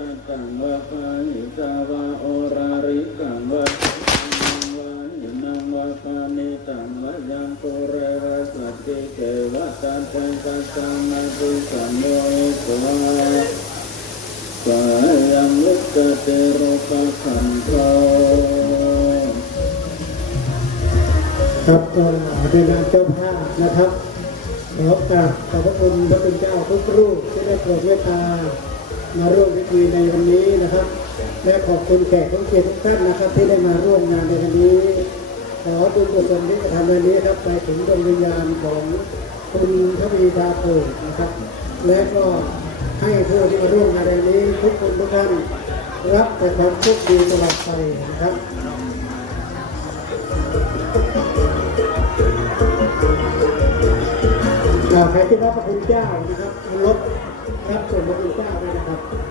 สัตตังวะปะหิตาวะโอราริกังวะตังวะหินังวะปานิตังวะยังปุเรวะสัตติเกวะตันตังกัสสังนาติสัมโมเอวะสายังลุกเตโรปะขันโทครับก็เป็นนามเจ้าภาพนะครับขอกราบขอบพระคุณพระคุณเจ้าทุกรูปที่ได้โปรดเมตตา มาร่วมพิธีในวันนี้นะครับ และขอบคุณแขกผู้เกียรติทุกท่านนะครับ ที่ได้มาร่วมงานในวันนี้ ขอบุญกุศลที่กระทำในนี้ครับไปถึงดวงวิญญาณของคุณทวีดาโปนะครับ และก็ให้ผู้ที่มาร่วมงานในนี้ทุกคนทุกท่านรับแต่ความสุขดีตลอดไปนะครับใครที่รับพระคุณเจ้านะครับลด รับชมพระคุณเจ้าด้วยนะครับ